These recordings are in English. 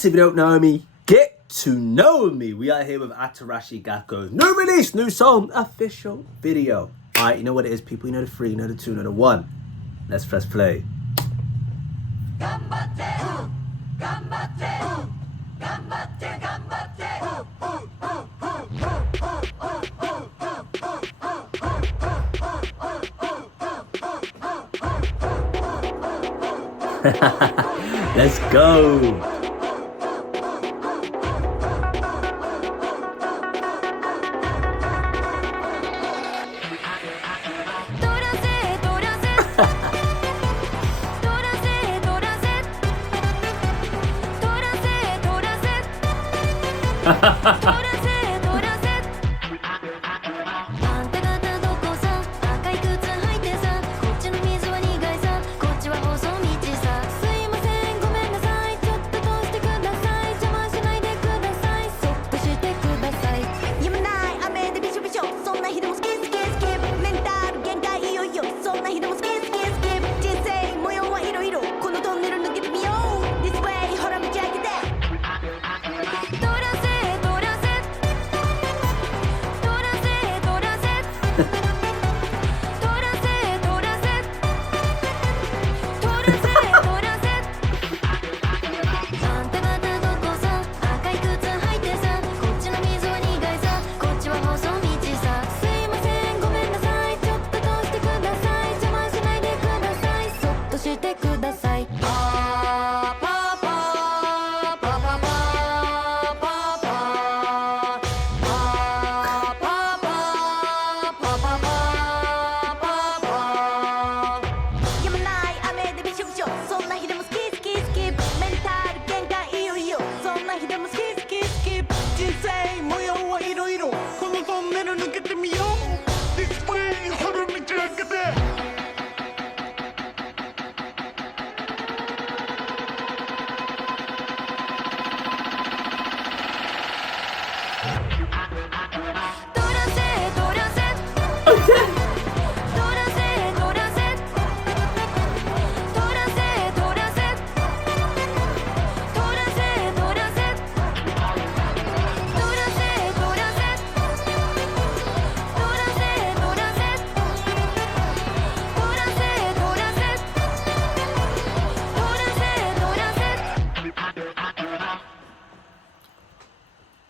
Yes, if you don't know me, get to know me. We are here with Atarashii Gakko's new release, new song, official video. Alright, you know what it is, people. You know the 3, you know the 2, you know the 1. Let's press play. Let's go.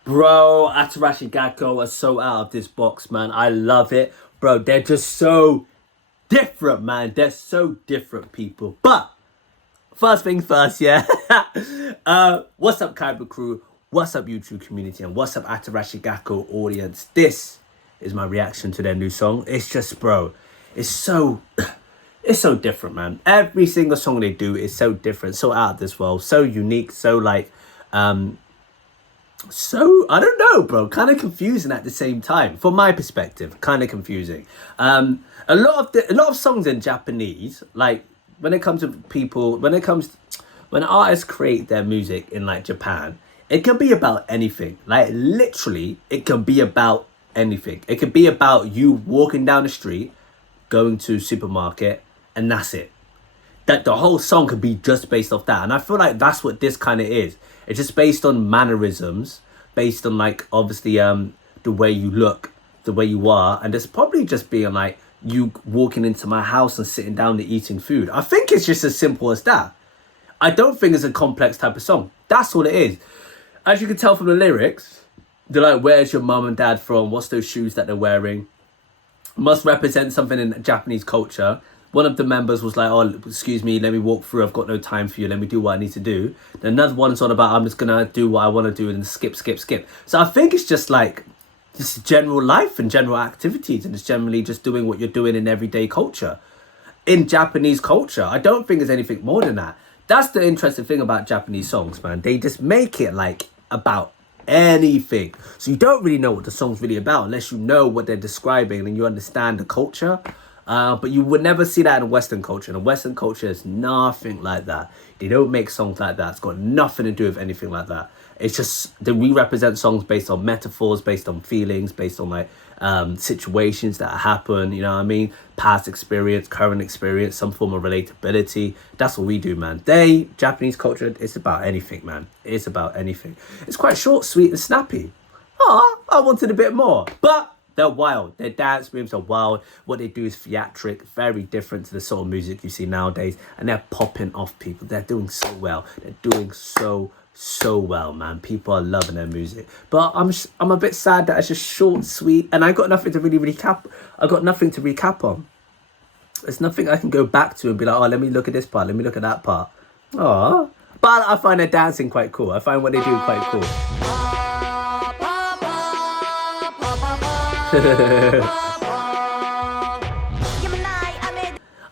Bro, Atarashii Gakko are so out of this box, man. I love it. Bro, they're just so different, man. They're so different, people. But, first thing first, yeah. What's up, Kaiba crew? What's up, YouTube community? And what's up, Atarashii Gakko audience? This is my reaction to their new song. It's just, bro, it's so different, man. Every single song they do is so different, so out of this world, so unique, so like, so, I don't know, bro, kind of confusing at the same time. From my perspective, kind of confusing. A lot of songs in Japanese, like, when it comes to people, when artists create their music in, like, Japan, it can be about anything. Like, literally, it can be about anything. It could be about you walking down the street, going to a supermarket, and that's it. That the whole song could be just based off that. And I feel like that's what this kind of is. It's just based on mannerisms, based on, like, obviously the way you look, the way you are, and it's probably just being like you walking into my house and sitting down and eating food. I think it's just as simple as that. I don't think it's a complex type of song. That's all it is. As you can tell from the lyrics, they're like, where's your mum and dad from? What's those shoes that they're wearing? Must represent something in Japanese culture. One of the members was like, oh, excuse me, let me walk through. I've got no time for you. Let me do what I need to do. Then another one's on about, I'm just going to do what I want to do and skip. So I think it's just like, just general life and general activities. And it's generally just doing what you're doing in everyday culture. In Japanese culture, I don't think there's anything more than that. That's the interesting thing about Japanese songs, man. They just make it like about anything. So you don't really know what the song's really about unless you know what they're describing and you understand the culture. But you would never see that in Western culture. And Western culture is nothing like that. They don't make songs like that. It's got nothing to do with anything like that. It's just that we represent songs based on metaphors, based on feelings, based on like situations that happen, you know what I mean? Past experience, current experience, some form of relatability. That's what we do, man. Japanese culture, it's about anything, man. It's about anything. It's quite short, sweet, and snappy. Oh, I wanted a bit more. But they're wild. Their dance moves are wild. What they do is theatric, very different to the sort of music you see nowadays. And they're popping off people. They're doing so well. They're doing so well, man. People are loving their music. But I'm a bit sad that it's just short, sweet, and I got nothing to really recap. I got nothing to recap on. There's nothing I can go back to and be like, oh, let me look at this part. Let me look at that part. Oh, but I find their dancing quite cool. I find what they do quite cool.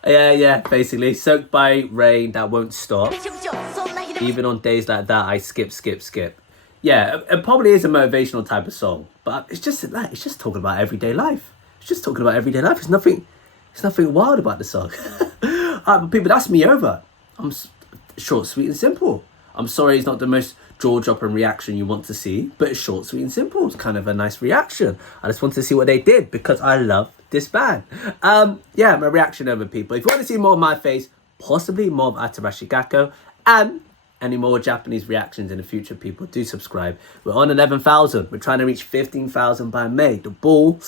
Yeah, basically. Soaked by rain that won't stop. Even on days like that, I skip. Yeah, it probably is a motivational type of song, but it's just talking about everyday life. It's just talking about everyday life. It's nothing wild about the song. But people, that's me over. I'm short, sweet, and simple. I'm sorry it's not the most jaw-dropping reaction you want to see, but it's short, sweet, and simple. It's kind of a nice reaction. I just wanted to see what they did because I love this band. Yeah, my reaction over, people. If you want to see more of my face, possibly more of Atarashii Gakko, and any more Japanese reactions in the future, people, do subscribe. We're on 11,000. We're trying to reach 15,000 by May. The ball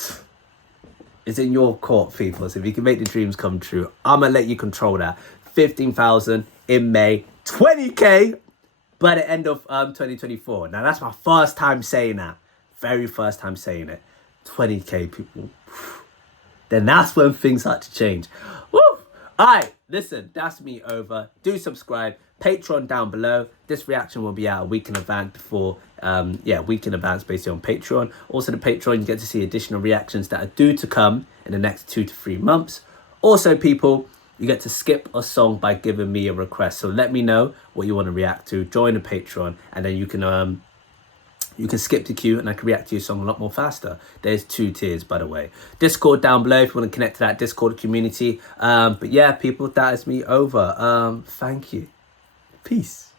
is in your court, people. So if you can make the dreams come true, I'm going to let you control that. 15,000 in May, 20K by the end of 2024. Now, that's my first time saying that. Very first time saying it. 20K, people. Then that's when things start to change. Woo! All right, listen, that's me over. Do subscribe. Patreon down below. This reaction will be out a week in advance before, week in advance basically on Patreon. Also, the Patreon, you get to see additional reactions that are due to come in the next 2 to 3 months. Also, people, you get to skip a song by giving me a request. So let me know what you want to react to. Join the Patreon, and then you can skip the queue and I can react to your song a lot more faster. There's 2 tiers, by the way. Discord down below if you want to connect to that Discord community. But yeah, people, that is me over. Thank you. Peace.